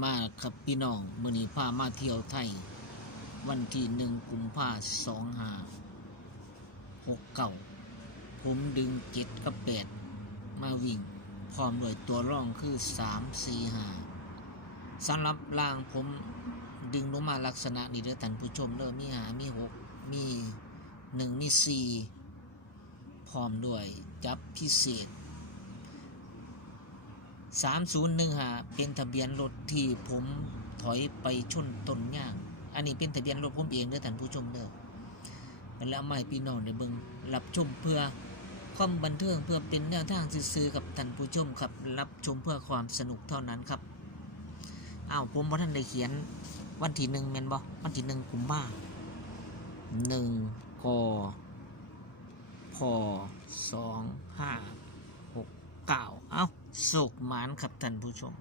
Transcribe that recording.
มาครับพี่น้องมื้อนี้พามาเที่ยวไทยวันที่1 กุมภาพันธ์ 2569ผมดึง7กับ8มาวิ่งพร้อมด้วยตัวร่องคือ3 4 5สำหรับล่างผมดึงลงมาลักษณะนี้เด้อท่านผู้ชมเด้อมี5มี6มี1มี4พร้อมด้วยจับพิเศษ3015เป็นทะเบียนรถที่ผมถอยไปชนต้นยางอันนี้เป็นทะเบียนรถผมเองเด้อท่านผู้ชมเด้อแล้วมาให้พี่น้องได้เบิ่งรับชมเพื่อความบันเทิงเพื่อเป็นแนวทางซื่อๆกับท่านผู้ชมครับรับชมเพื่อความสนุกเท่านั้นครับผมบ่ทันได้เขียนวันที่1แม่นบ่วันที่1 กุมภาพันธ์1 ก พ 2569โศกหมานครับท่านผู้ชม